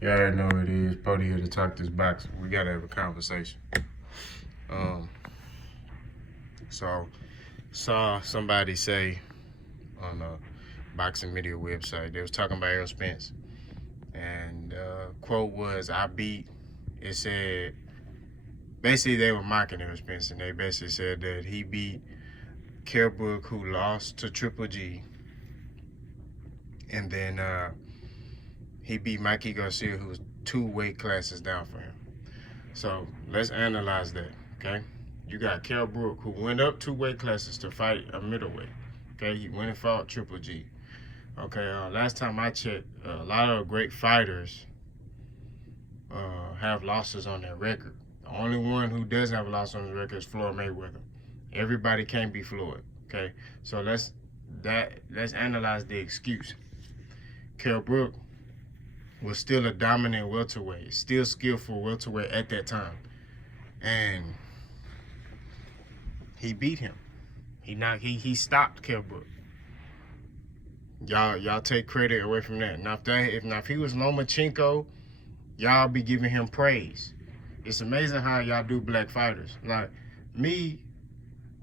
You already know what it is. Brody here to talk this boxing. We gotta have a conversation. So saw somebody say on a boxing media website, they was talking about Errol Spence. And quote was, I beat, it said, basically they were mocking Errol Spence, and they basically said that he beat Brook, who lost to Triple G. And then he beat Mikey Garcia, who was 2 weight classes down for him. So let's analyze that, okay? You got Brook, who went up 2 weight classes to fight a middleweight. Okay, he went and fought Triple G. Okay, last time I checked, a lot of great fighters have losses on their record. The only one who doesn't have a loss on his record is Floyd Mayweather. Everybody can't be Floyd. Okay, so let's analyze the excuse. Brook was still a dominant welterweight, still skillful welterweight at that time, and he beat him. He stopped Brook. Y'all take credit away from that. Now if he was Lomachenko, y'all be giving him praise. It's amazing how y'all do black fighters. Like me,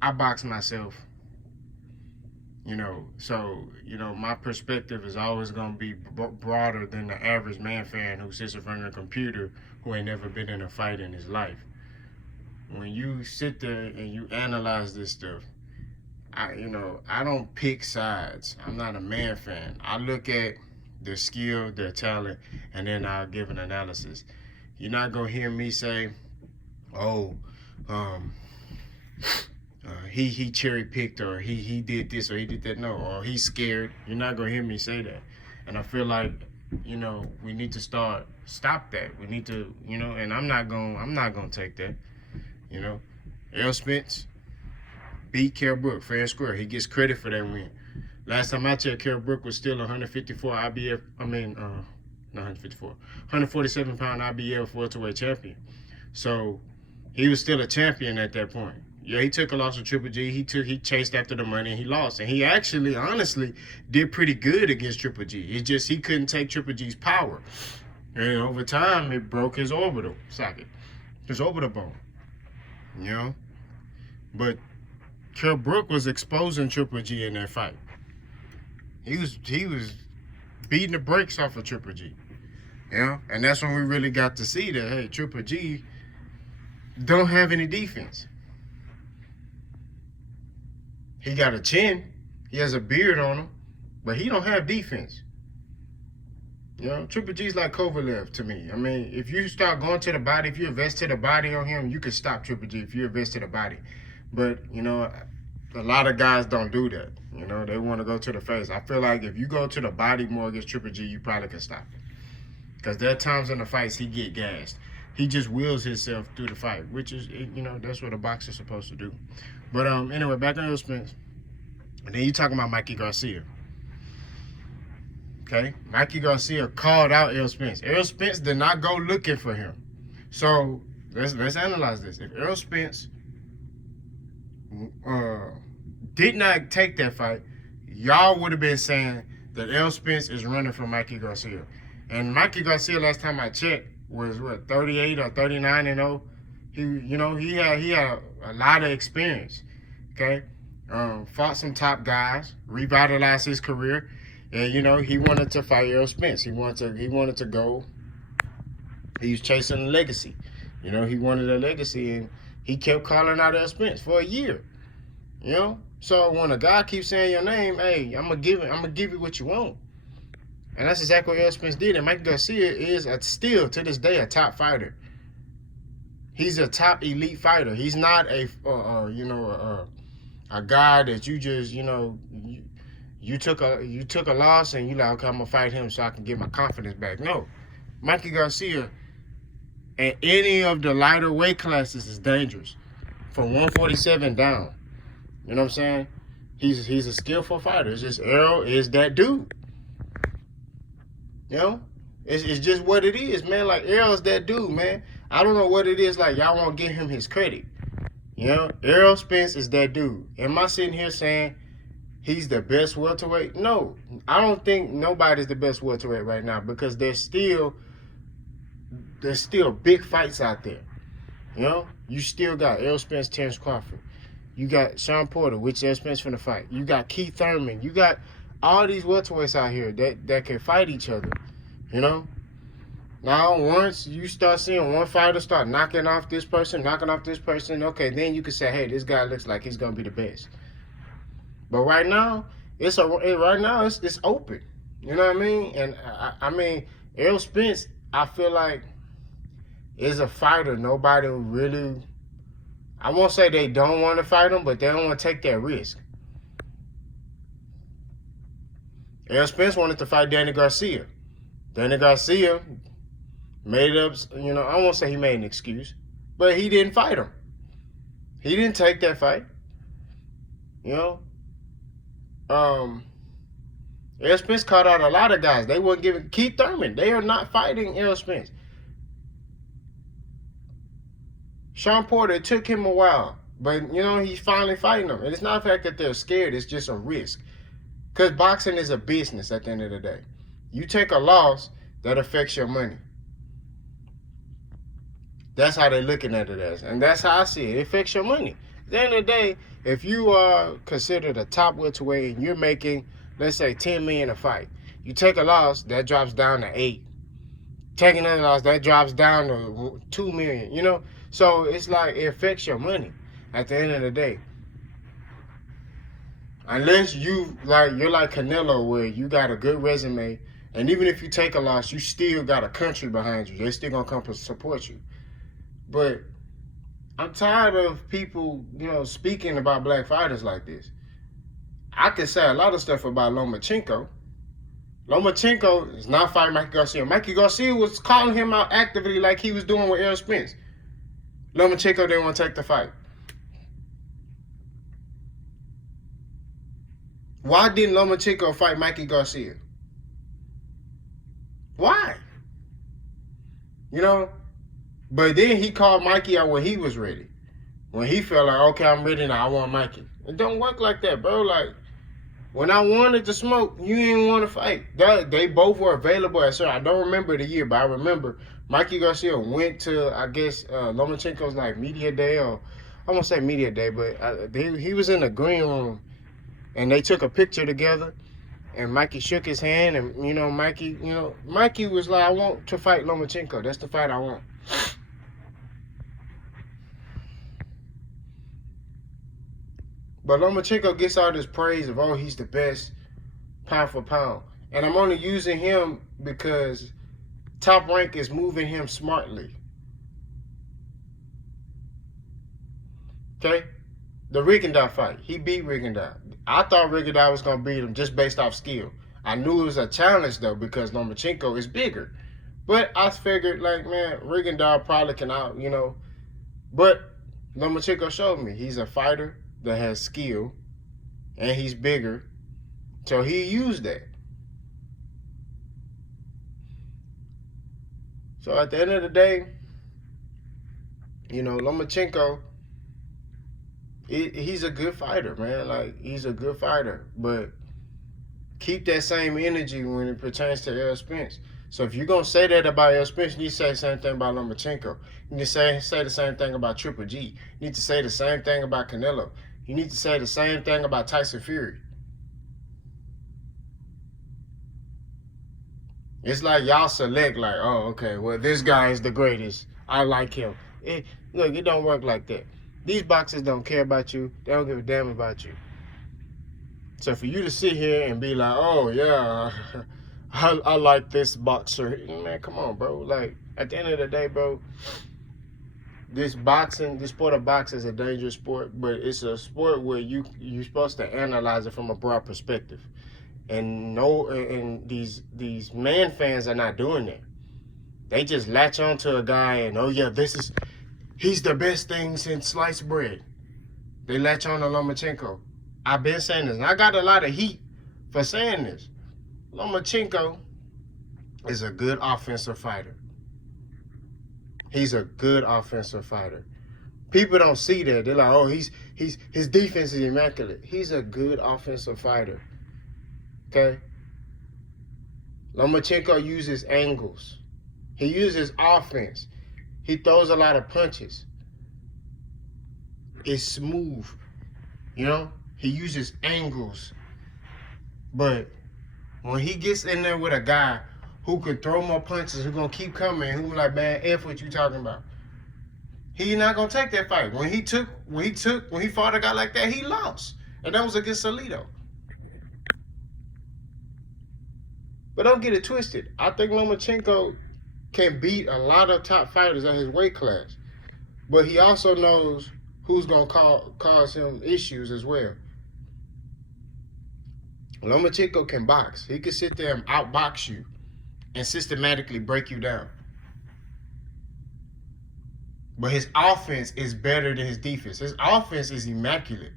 I box myself. So my perspective is always gonna be broader than the average man fan who sits in front of a computer who ain't never been in a fight in his life. When you sit there and you analyze this stuff, I don't pick sides. I'm not a man fan. I look at their skill, their talent, and then I'll give an analysis. You're not gonna hear me say, "Oh, he cherry picked, or he did this or he did that." No, or he's scared. You're not gonna hear me say that. And I feel like we need to stop that. We need to and I'm not gonna take that. Errol Spence beat Brook fair and square. He gets credit for that win. Last time I checked, Brook was still 154 IBF. Not 154, 147 pound IBF welterweight champion. So he was still a champion at that point. Yeah, he took a loss to Triple G. He chased after the money and he lost. And he actually, honestly, did pretty good against Triple G. It's just he couldn't take Triple G's power. And over time, it broke his orbital socket, his orbital bone. But Brook was exposing Triple G in that fight. He was beating the brakes off of Triple G. And that's when we really got to see that, hey, Triple G don't have any defense. He got a chin. He has a beard on him, but he don't have defense. Triple G's like Kovalev to me. I mean, if you start going to the body, if you invest to the body on him, you can stop Triple G if you invest to the body. But, a lot of guys don't do that. They want to go to the face. I feel like if you go to the body more against Triple G, you probably can stop him. Because there are times in the fights he get gassed. He just wills himself through the fight, which is, that's what a boxer's supposed to do. But anyway, back on Errol Spence. And then you talking about Mikey Garcia. Okay? Mikey Garcia called out Errol Spence. Errol Spence did not go looking for him. So let's analyze this. If Errol Spence did not take that fight, y'all would have been saying that Errol Spence is running from Mikey Garcia. And Mikey Garcia, last time I checked, was 38 or 39-0. He had a lot of experience. Okay, fought some top guys, revitalized his career, and he wanted to fight Errol Spence. He wanted to go. He was chasing a legacy. He wanted a legacy, and he kept calling out Errol Spence for a year. So when a guy keeps saying your name, hey, I'm gonna give you what you want. And that's exactly what Errol Spence did. And Mikey Garcia is still, to this day, a top fighter. He's a top elite fighter. He's not a guy that you just, you took a loss and you like, okay, I'm gonna fight him so I can get my confidence back. No. Mikey Garcia at any of the lighter weight classes is dangerous. From 147 down. You know what I'm saying? He's a skillful fighter. It's just Errol is that dude. It's just what it is, man. Like, Errol's that dude, man. I don't know what it is. Like, y'all won't give him his credit. Errol Spence is that dude. Am I sitting here saying he's the best welterweight? No, I don't think nobody's the best welterweight right now because there's still there's still big fights out there. You know, you still got Errol Spence, Terrence Crawford. You got Sean Porter, which Errol Spence finna fight. You got Keith Thurman. You got all these welterweights out here that can fight each other. You know. Now, once you start seeing one fighter start knocking off this person, okay, then you can say, hey, this guy looks like he's gonna be the best. But right now, it's open. You know what I mean? And I mean, Errol Spence, I feel like is a fighter. Nobody really, I won't say they don't want to fight him, but they don't want to take that risk. Errol Spence wanted to fight Danny Garcia. Danny Garcia made up, you know, I won't say he made an excuse, but he didn't fight him. He didn't take that fight. You know? Errol Spence caught out a lot of guys. They weren't giving Keith Thurman. They are not fighting Errol Spence. Sean Porter, it took him a while, but you know, he's finally fighting them. And it's not the fact that they're scared, it's just a risk. Because boxing is a business at the end of the day. You take a loss, that affects your money. That's how they're looking at it as. And that's how I see it. It affects your money. At the end of the day, if you are considered a top welterweight and you're making, let's say, $10 million a fight, you take a loss, that drops down to 8. Take another loss, that drops down to $2 million, you know? So it's like it affects your money at the end of the day. Unless you're like Canelo, where you got a good resume, and even if you take a loss, you still got a country behind you. They still gonna come to support you. But I'm tired of people, you know, speaking about black fighters like this. I could say a lot of stuff about Lomachenko. Lomachenko is not fighting Mikey Garcia. Mikey Garcia was calling him out actively like he was doing with Errol Spence. Lomachenko didn't want to take the fight. Why didn't Lomachenko fight Mikey Garcia? Why? You know? But then he called Mikey out when he was ready. When he felt like, okay, I'm ready now, I want Mikey. It don't work like that, bro. Like, when I wanted to smoke, you didn't want to fight. They both were available at certain. I don't remember the year, but I remember Mikey Garcia went to, I guess, Lomachenko's like media day, or I won't say media day, but he was in the green room, and they took a picture together, and Mikey shook his hand, and you know, Mikey was like, I want to fight Lomachenko. That's the fight I want. But Lomachenko gets all this praise of, oh, he's the best pound for pound. And I'm only using him because Top Rank is moving him smartly. Okay? The Rigondeaux fight. He beat Rigondeaux. I thought Rigondeaux was going to beat him just based off skill. I knew it was a challenge, though, because Lomachenko is bigger. But I figured, like, man, Rigondeaux probably can out, you know. But Lomachenko showed me he's a fighter that has skill, and he's bigger, so he used that. So at the end of the day, you know, Lomachenko, he's a good fighter, man. Like, he's a good fighter, but keep that same energy when it pertains to Errol Spence. So if you're going to say that about Errol Spence, you need to say the same thing about Lomachenko. You need to say the same thing about Triple G. You need to say the same thing about Canelo. You need to say the same thing about Tyson Fury. It's like y'all select, like, oh, okay, well, this guy is the greatest. I like him. Look, it don't work like that. These boxers don't care about you. They don't give a damn about you. So for you to sit here and be like, oh, yeah, I like this boxer. Man, come on, bro. Like, at the end of the day, bro, this sport of boxing is a dangerous sport, but it's a sport where you're supposed to analyze it from a broad perspective. And these man fans are not doing that. They just latch on to a guy and, oh yeah, he's the best thing since sliced bread. They latch on to Lomachenko. I've been saying this, and I got a lot of heat for saying this. Lomachenko is a good offensive fighter. He's a good offensive fighter. People don't see that. They're like, oh, his defense is immaculate. He's a good offensive fighter. Okay? Lomachenko uses angles. He uses offense. He throws a lot of punches. It's smooth. You know, he uses angles. But when he gets in there with a guy who can throw more punches, who's gonna keep coming, who like, man, F what you talking about. He not gonna take that fight. When he fought a guy like that, he lost. And that was against Alito. But don't get it twisted. I think Lomachenko can beat a lot of top fighters at his weight class. But he also knows who's going to cause him issues as well. Lomachenko can box. He can sit there and outbox you and systematically break you down. But his offense is better than his defense. His offense is immaculate.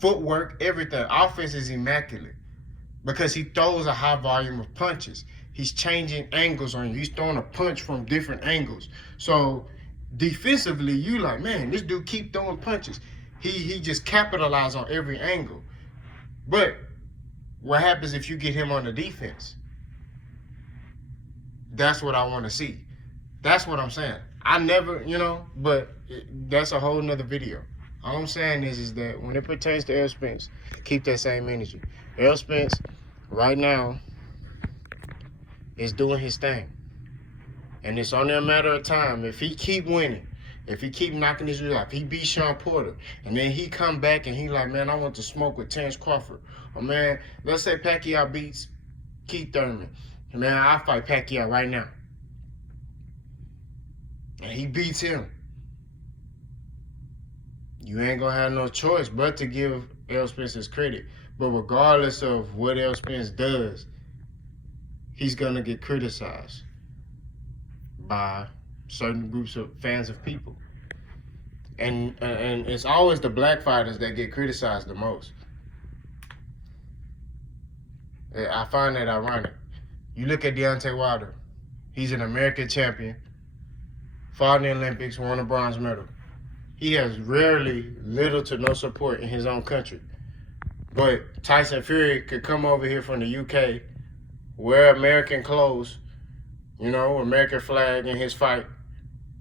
Footwork, everything. Offense is immaculate. Because he throws a high volume of punches. He's changing angles on you. He's throwing a punch from different angles. So defensively, you like, man, this dude keep throwing punches. He just capitalizes on every angle. But what happens if you get him on the defense? That's what I want to see. That's what I'm saying. I never, but that's a whole nother video. All I'm saying is that when it pertains to Errol Spence, keep that same energy. Errol Spence, right now, is doing his thing. And it's only a matter of time. If he keep winning, if he keep knocking his way off, he beat Sean Porter, and then he come back and he like, man, I want to smoke with Terrence Crawford. Or man, let's say Pacquiao beats Keith Thurman. Man, I'll fight Pacquiao right now. And he beats him. You ain't gonna have no choice but to give Errol Spence his credit. But regardless of what Errol Spence does, he's gonna get criticized by certain groups of fans of people. And it's always the black fighters that get criticized the most. I find that ironic. You look at Deontay Wilder. He's an American champion, fought in the Olympics, won a bronze medal. He has rarely little to no support in his own country. But Tyson Fury could come over here from the UK, wear American clothes, American flag in his fight,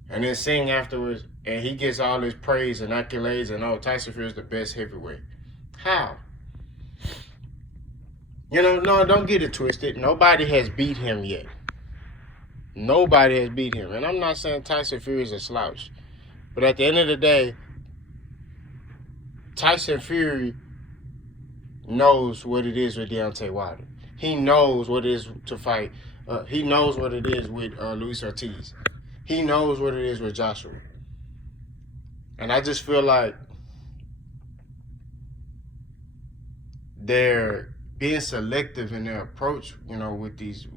and then sing afterwards, and he gets all this praise and accolades, and Tyson Fury is the best heavyweight. How? No, don't get it twisted. Nobody has beat him yet. Nobody has beat him. And I'm not saying Tyson Fury is a slouch. But at the end of the day, Tyson Fury knows what it is with Deontay Wilder. He knows what it is to fight. He knows what it is with Luis Ortiz. He knows what it is with Joshua. And I just feel like they're being selective in their approach, with these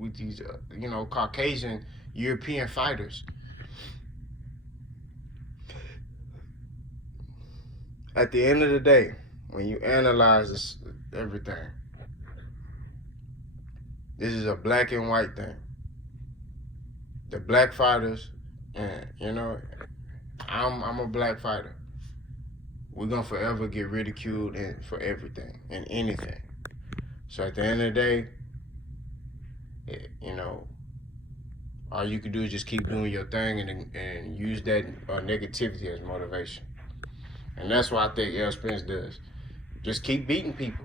Caucasian European fighters. At the end of the day, when you analyze everything, this is a black and white thing. The black fighters, and I'm a black fighter. We're gonna forever get ridiculed for everything and anything. So at the end of the day, all you can do is just keep doing your thing and use that negativity as motivation. And that's what I think Errol Spence does. Just keep beating people.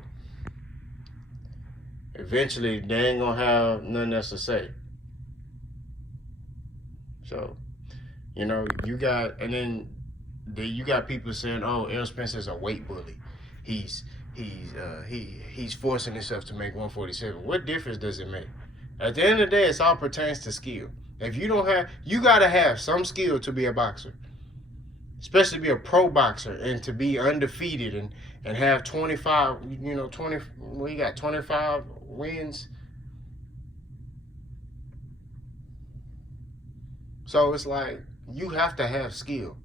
Eventually, they ain't gonna have nothing else to say. So, you got people saying, "Oh, Errol Spence is a weight bully. He's forcing himself to make 147." What difference does it make? At the end of the day, it all pertains to skill. If you gotta have some skill to be a boxer. Especially be a pro boxer and to be undefeated and have 25, he got 25 wins. So it's like, you have to have skill.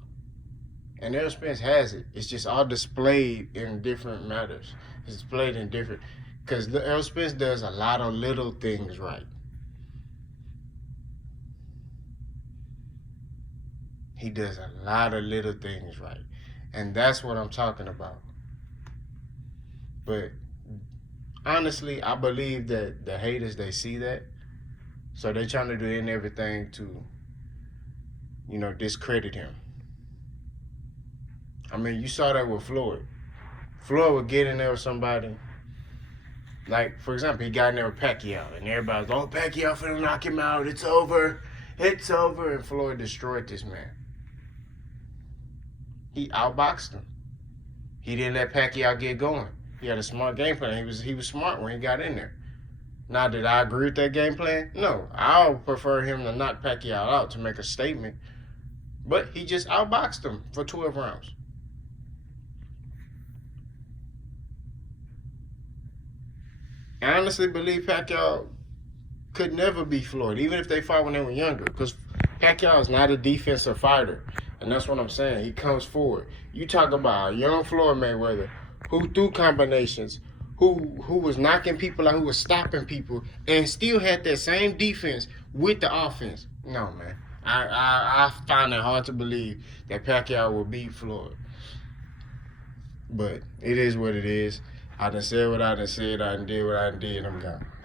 And Errol Spence has it. It's just all displayed in different matters. It's displayed in different, because Errol Spence does a lot of little things right. He does a lot of little things right. And that's what I'm talking about. But honestly, I believe that the haters, they see that. So they're trying to do everything to, discredit him. I mean, you saw that with Floyd. Floyd would get in there with somebody. Like, for example, he got in there with Pacquiao, and everybody's, oh, Pacquiao finna knock him out. It's over. It's over. And Floyd destroyed this man. He outboxed him. He didn't let Pacquiao get going. He had a smart game plan. He was smart when he got in there. Now, did I agree with that game plan? No. I'll prefer him to knock Pacquiao out to make a statement. But he just outboxed him for 12 rounds. I honestly believe Pacquiao could never be Floyd, even if they fought when they were younger, because Pacquiao is not a defensive fighter, and that's what I'm saying. He comes forward. You talk about a young Floyd Mayweather who threw combinations, who was knocking people out, who was stopping people, and still had that same defense with the offense. No, man. I find it hard to believe that Pacquiao will beat Floyd. But it is what it is. I done said what I done said. I done did what I done did. I'm gone.